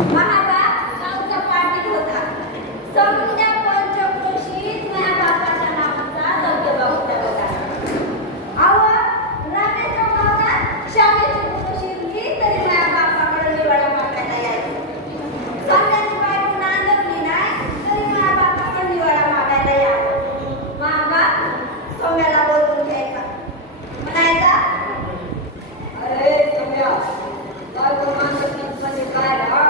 महाबाप गावचा पाटील होता. समजा पंचक्रोशीत माझ्या बापाच्या नावाचा धबधबा होता बघा. अहो रामेच्या गावात शाळेची मुलं शिरली तरी माझ्या बापाकडे निवाडा मागायला यायचं. सोन्याची बायको नांदवली नाही तरी माझ्या बापाकडे निवाडा मागायला यायचं. महाबाप सोम्याला बोलवून घ्यायचा. म्हणायचा, अरे सोम्या, काय माणसं काय रा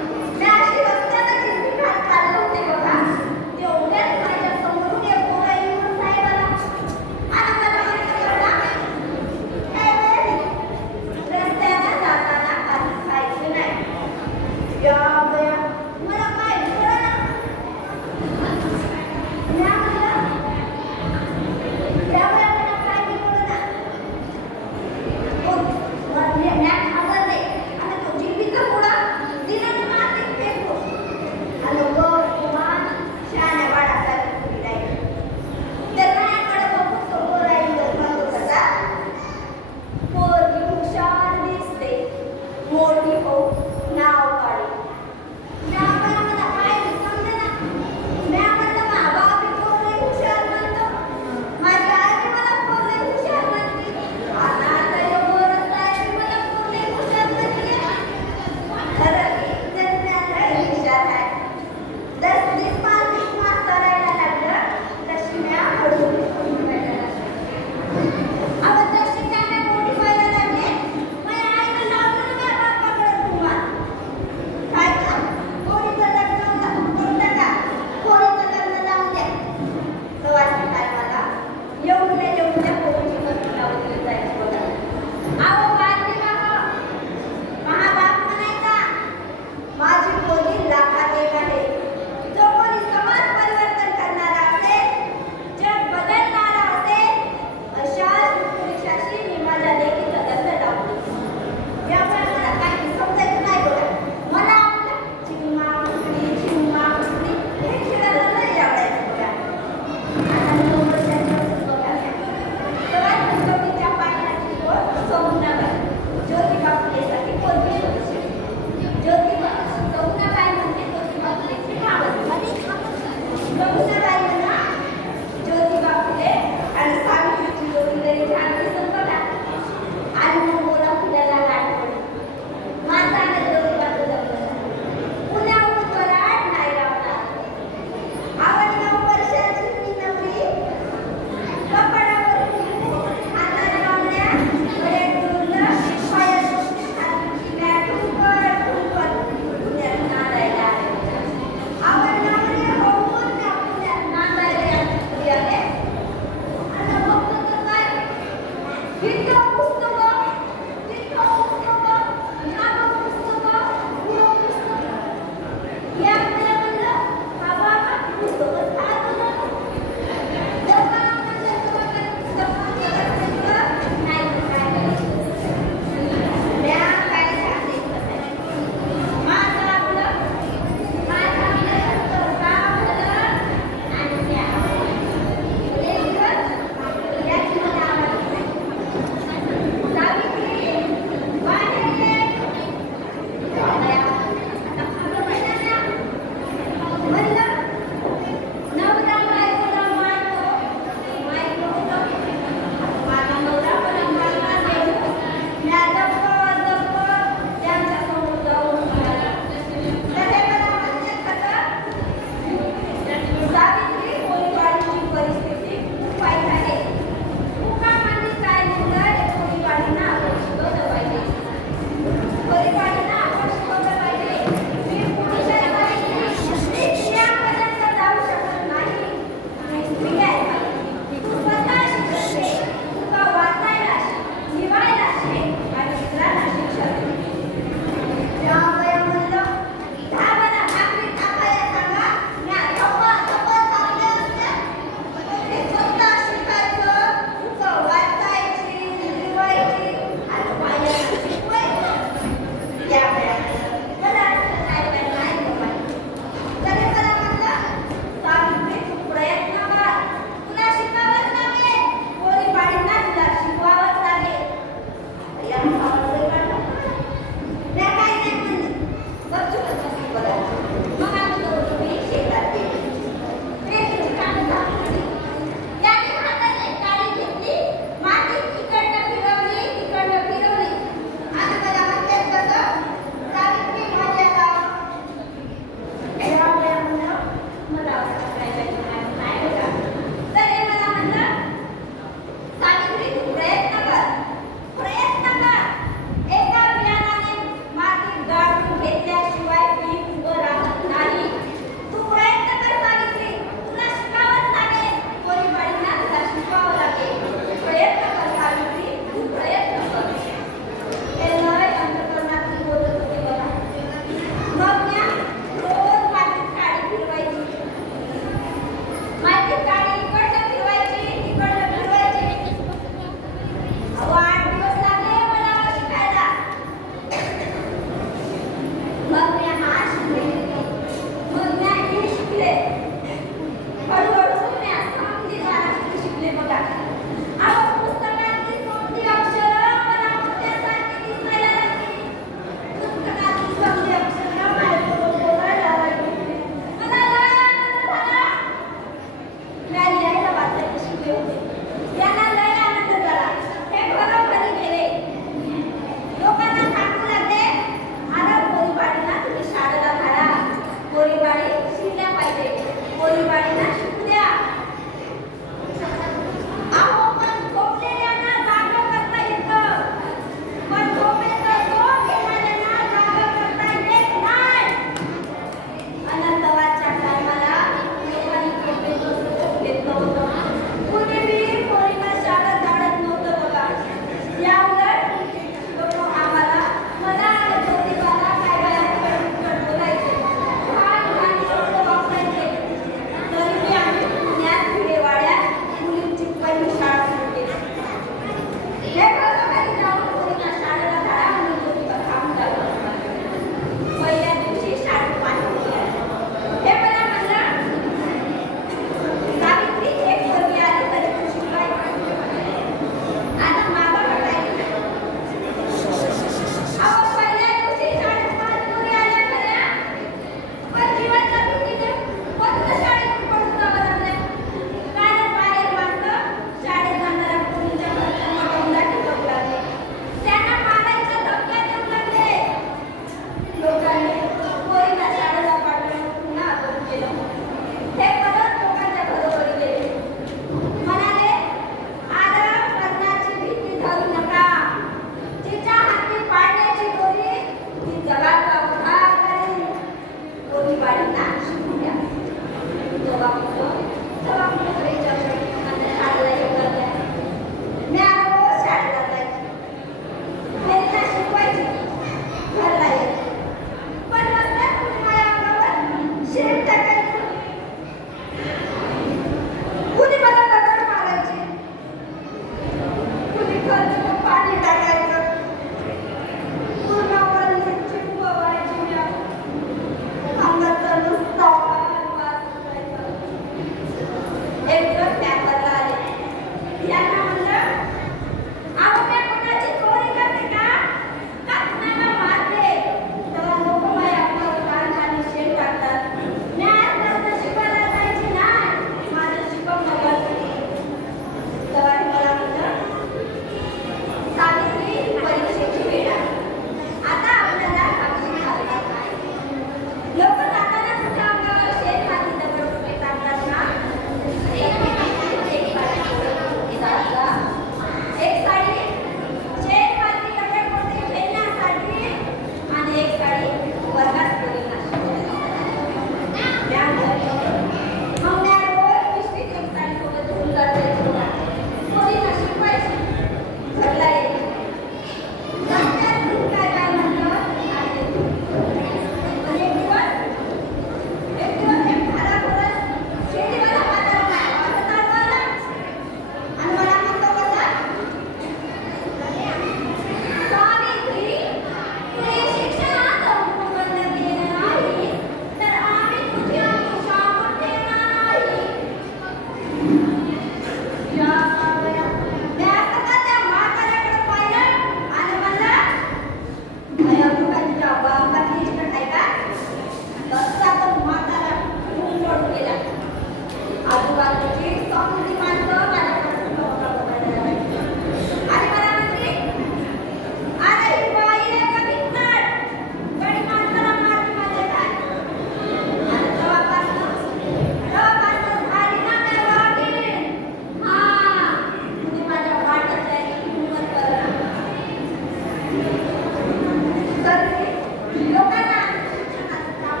लोकांना शिक्षणाचं काम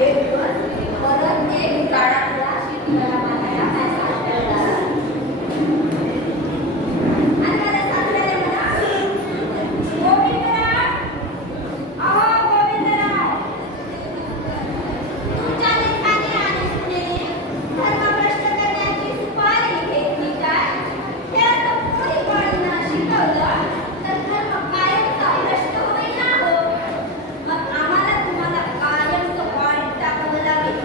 एक दिवस परत एक झाडाला शिकणारा मानाया काय सांगायला आणि मला सांगायला म्हणा गोविंदराव अहो गोविंदराव तुमच्या लेखाने आणि सुनेने धर्मभ्रष्ट करण्याची सुपारी घेतली काय हे असं कोणी कोणींना शिकवलं तर धर्म कायमचा भ्रष्ट होईल ना हो मग आम्हाला तुम्हाला कायमचं पाणी टाकावं लागेल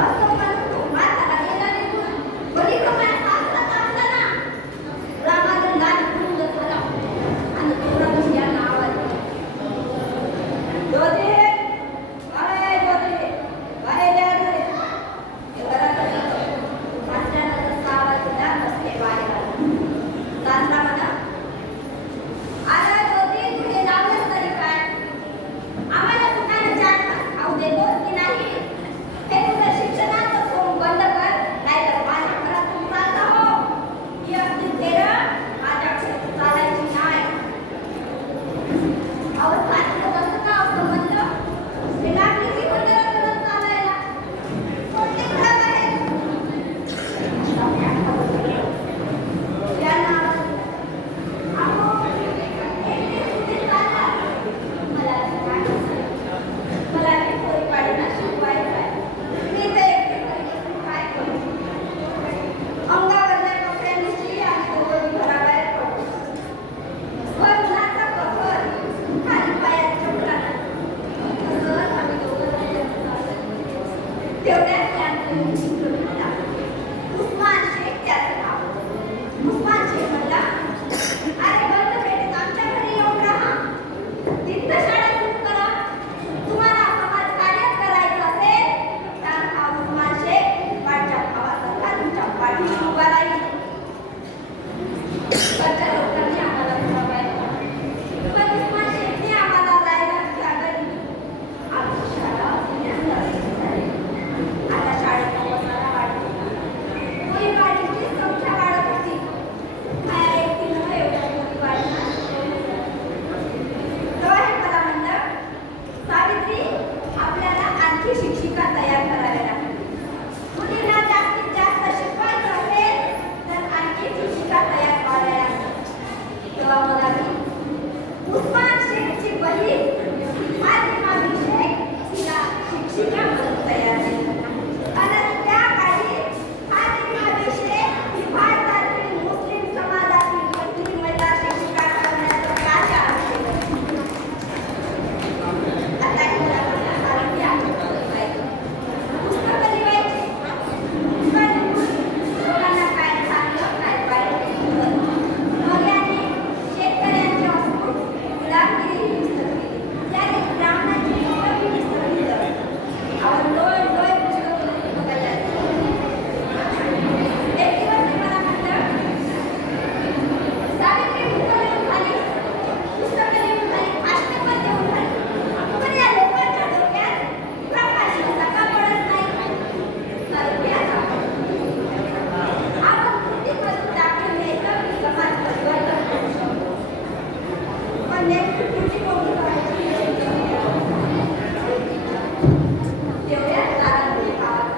असं म्हणून तो म्हातारा गेला निघून बरी कमाय सासरात असला ना रामाला लाल भुंग झाला आणि थोरात यांना आवाज दोधे अरे दोधे बाहेर या रे घरात सासऱ्याला जसा आवाज दिला तसे बाहेर आला सासरा म्हणा अरे दोधे तू हे लावलंस तरी काय आम्हाला दुकानात चार तास खाऊ देतोस की नाही हे तुझं शिक्षणाचं सोंग बंद कर नाहीतर माझ्या घरातून चालता हो ही असली तेरं माझ्याकडे चालायची नाही अवस्थाचं कसं का असं म्हणलं ते लागली की बंदर करत चालायला कोणते खराब आहे त्यांना अहो एकटे सुद्धा चालला मला मला ते पोरी पाडीना शिकवायचं आहे मी तर एकटे घरी बसून काय करू अंगावरल्या कपड्यांची आणि दोघी घराबाहेर पडतो वर उन्हाचा कफर खाली पायात चपलाना तसंच आम्ही दोघं तेवढ्यात त्यांचं चित्र भेटला उस्मान शेख त्याचं नाव उस्मान शेख म्हणला अरे बंद पेटीत आमच्या घरी येऊन राहा तिथं शाळा सुरू करा तुम्हाला समाजकार्य करायचं असेल तर हा उस्मान शेख पाठच्या भावासारखा तुमच्या पाठीशी उभा राहील घरच्या लोकांनी आम्हाला थांबायला पण उस्मान शेखने आम्हाला जायला घरी आमची शाळा पुण्यात झाली आता शाळेचा पसारा वाढला कोणी वाढीची संख्या वाढत होती काय एकटीनं एवढ्या मोठी वाढणार तेव्हा हे मला म्हणलं सावित्री आपल्याला आणखी शिक्षिका तयार कराव्या लागतील मुलींना जास्तीत जास्त शिकवायचं असेल तर आणखी शिक्षिका तयार कराव्या लागतील तेव्हा मला उस्मान शेखची बहीण फातिमा शेख तिला शिक्षिका म्हणून तयार झाली आणि त्या काळी फातिमा शेख ही भारतातील मुस्लिम समाजातील पहिली महिला शिक्षिका ठरण्याचं कार्य आवश्यक होतं. आता ही मला म्हणा सावित्री आपण पुस्तकं लिहायची पुस्तकं लिहून लोकांना काय चांगलं काय वाईट हे शिकवलं. मग यांनी शेतकऱ्यांचे असून गुलामगिरी ही पुस्तकं लिहिली त्याने ब्राह्मणाची पुस्तकं ही पुस्तकं लिहिलं आपण डोळे डोळे पुस्तकं बघायला एक दिवस ते मला म्हणलं सावित्री पुस्तकं लिहून झाली भाषणं पण देऊन झाली पण या लोकांच्या डोक्यात प्रकाश कसा का पडत नाही सावित्री आता आपण कृतीमधून दाखवून द्यायचं की समाज परिवर्तन करू शकतो पण नेमकी कृती कोणती करायची तेवढ्यात दारामध्ये आवाज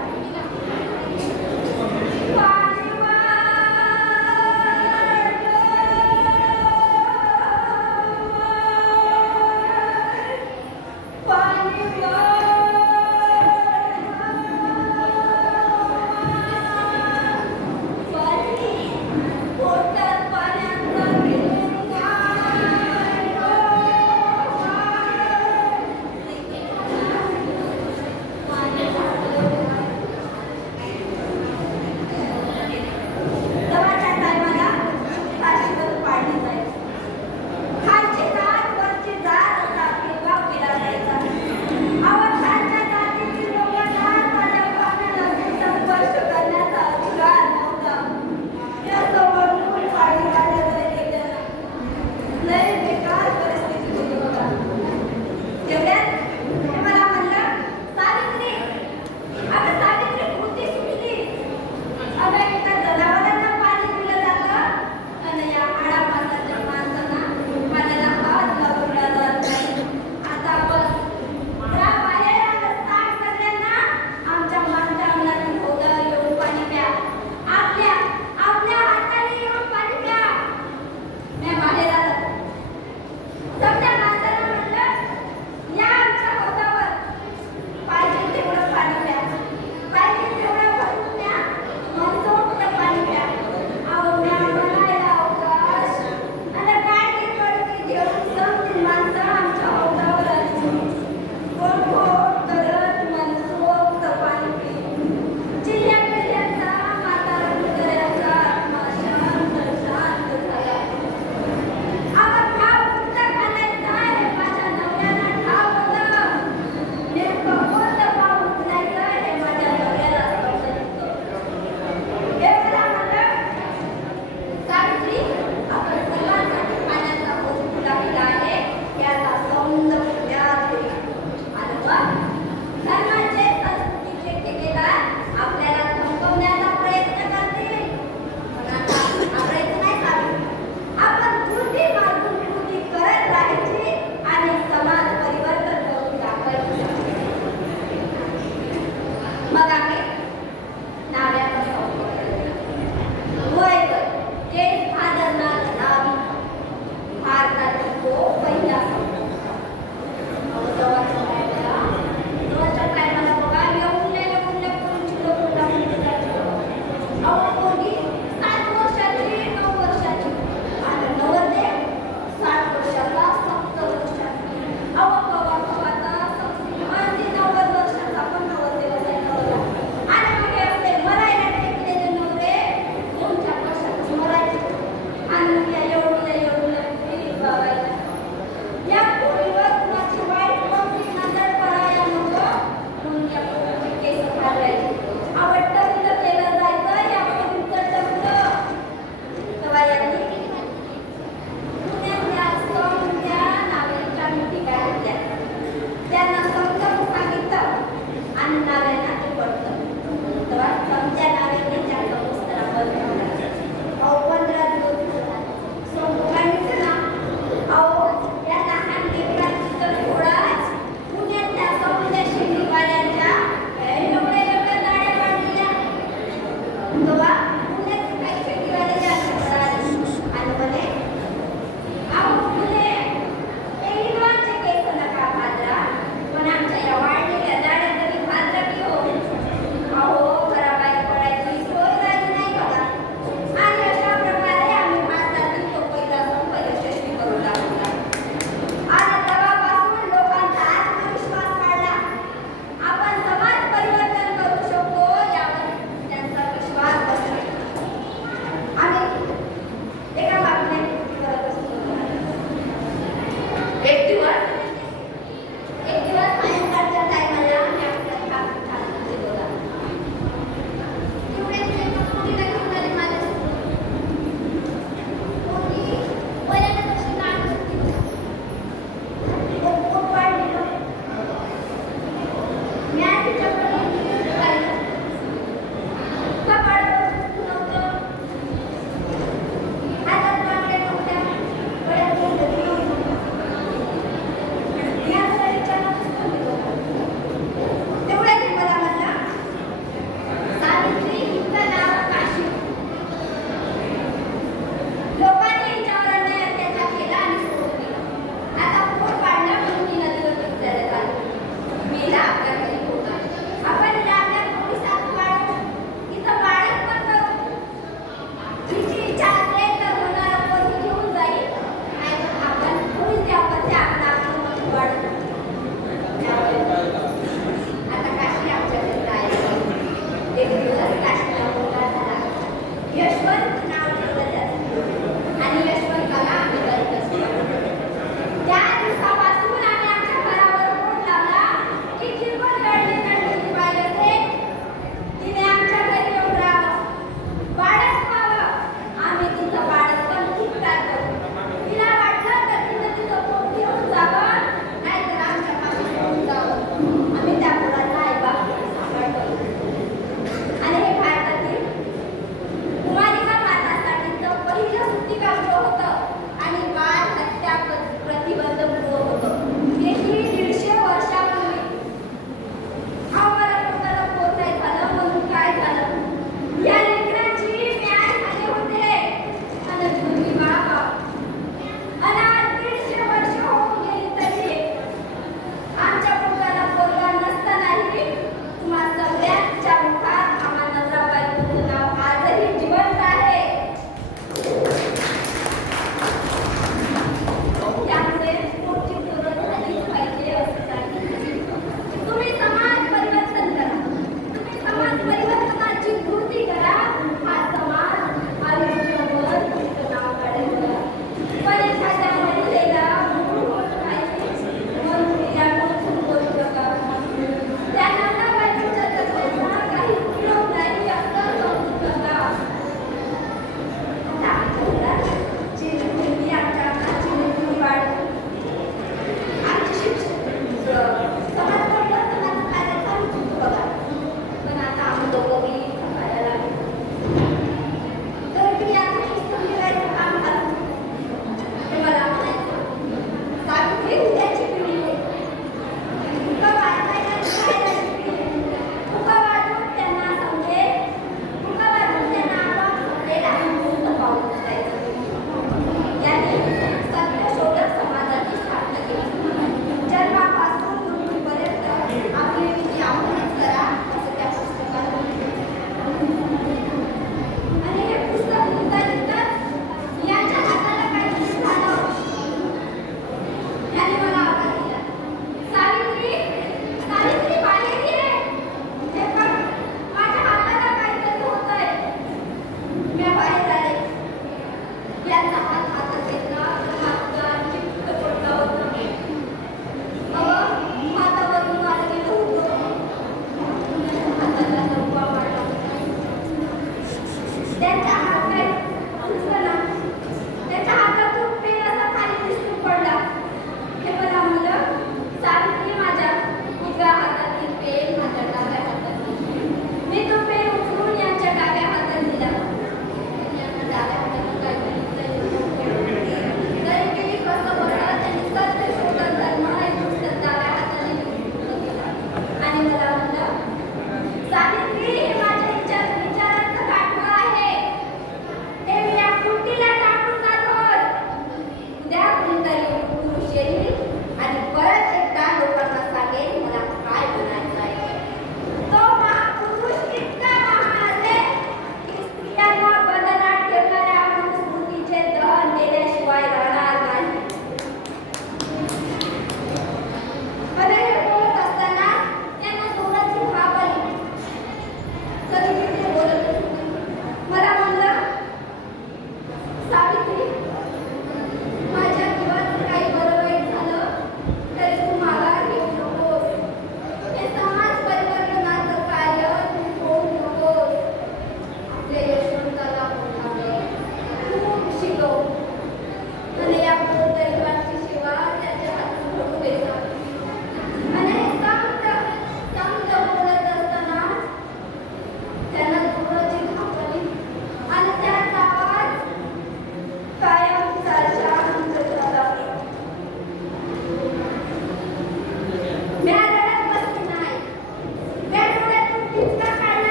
पोटात पाण्याचा एक दिवस सायंकाळच्या टायमाला मी आपल्या काकू चालत बघा. तेवढ्यात ते मुलीला घेऊन आली माझ्यासमोर. मुलगी वयाला तशी लहान होती बघा. खूप वाढलेलं. मी आज तिच्याकडे पाहिलं. कपाळ नव्हतं. हातात बांगड्या नव्हत्या. गळ्यात कुंडली नव्हती.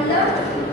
म्हणलं